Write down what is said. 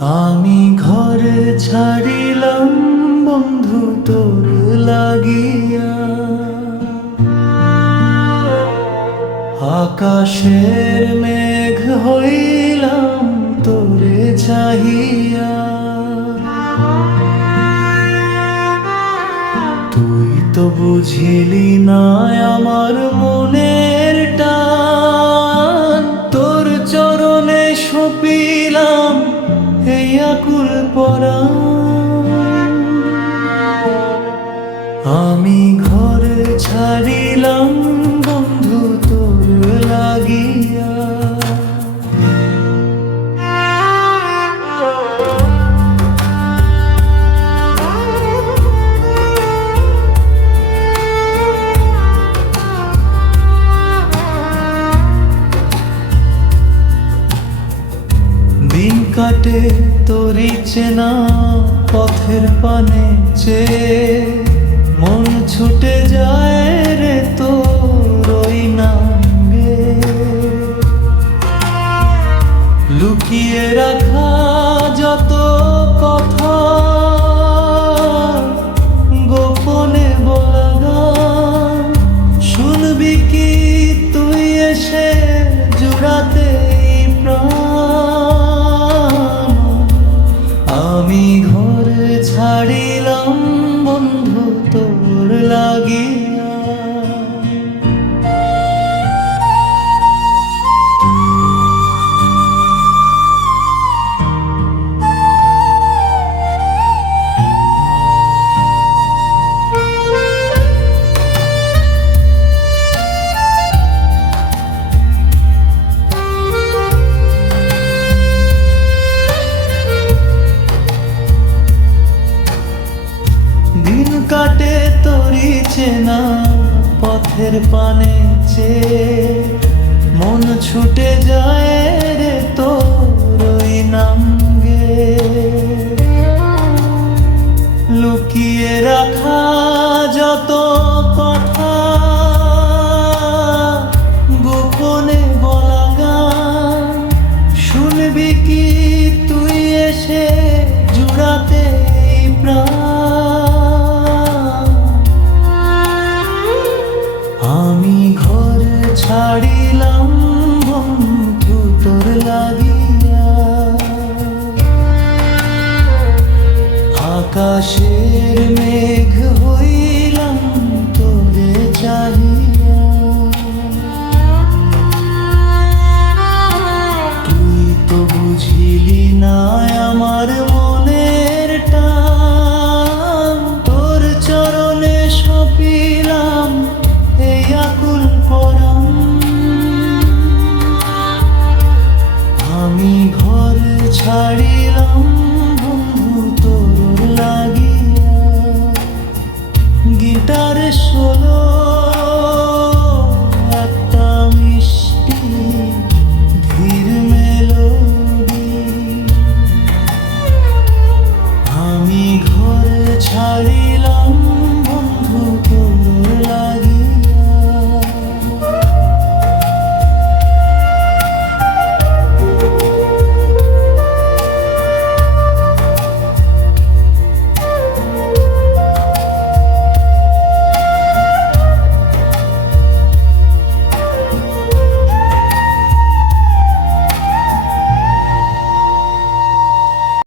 আমি ঘর ছাড়িলাম বন্ধু তোর লাগিয়া, আকাশের মেঘ হইলাম তোরে চাহিয়া। তুই তো বুঝিলি না আমার মনের টান, তোর চরণে সপিলাম এই আকুল পরাণ। আমি ঘর ছাড়িলাম বন্ধু তোর লাগিয়া, দিন কাটে তোরি চেনা পথের পানে চেয়ে, মন ছুটে যায় রে তোর ওই নামে। লুকিয়ে রাখা যত কথা গোপনে বলা গান, শুনবি কি তুই এসে জুড়াতে প্রাণ। আমি ঘর ছাড়িলাম বন্ধু তোর লাগিয়া, দিন কাটে তোরি চেনা পথের পানে চেয়ে, মন ছুটে যায় রে তোর ওই নামে। লুকিয়ে রাখা যত কথা গোপনে বলা গান, শুনবি কি তুই এসে জুড়াতে প্রাণ। আমি ঘর ছাড়িলাম বন্ধু তোর লাগিয়া, আকাশের মেঘ হইলাম তোরে চাহিয়া। তুই তো বুঝিলি না আমার মনের টান, তোর চরণে সপিলাম এই আকুল পরাণ। আমি ঘর ছাড়ি